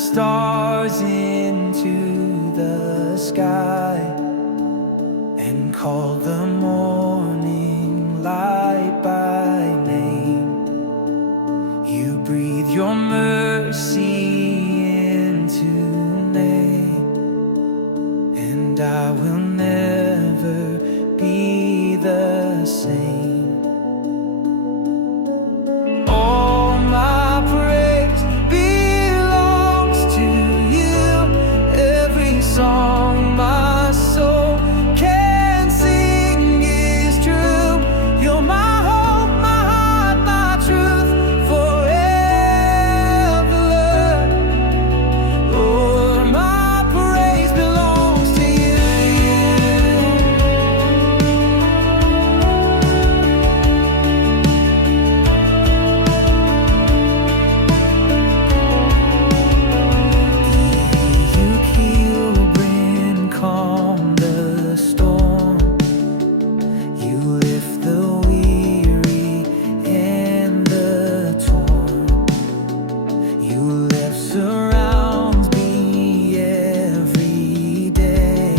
stars into the sky and called the morning light by name. You breathe your mercy into me, and I will never be the same. All my praise belongs to you. Every song my soul can sing is true. You're my hope, my heart, my truth forever, Lord. Lord, my praise belongs to you. You heal, bring calm the storm. You lift the weary and the torn. You left surrounds me every day.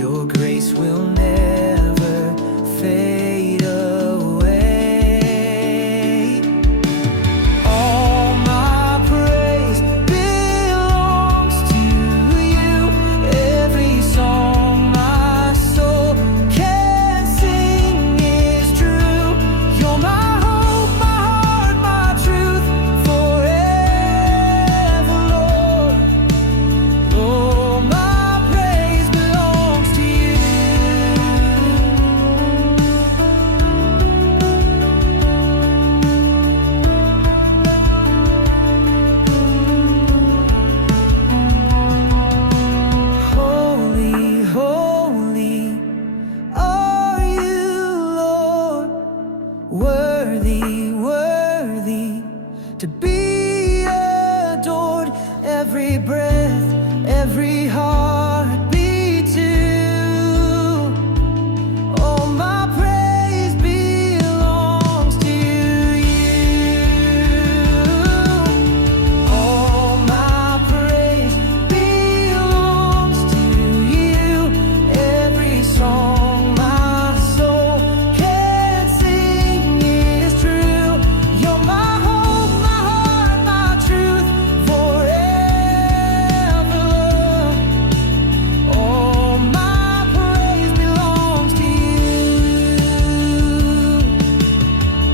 Your grace will never fade away. All my praise belongs to you. Every song my soul can sing is true. You're my hope, my heart, my truth forever, Lord. Lord, my praise belongs to you. Holy, holy are you, Lord. Worthy, worthy to be adored. Every breath, every heartbeat too. All my praise belongs to you. All my praise belongs to you. Every song my soul can sing is true. You're my hope, my heart, my truth forever, Lord. All my praise belongs to you.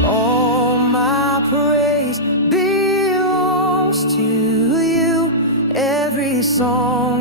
All my praise belongs to you. Every song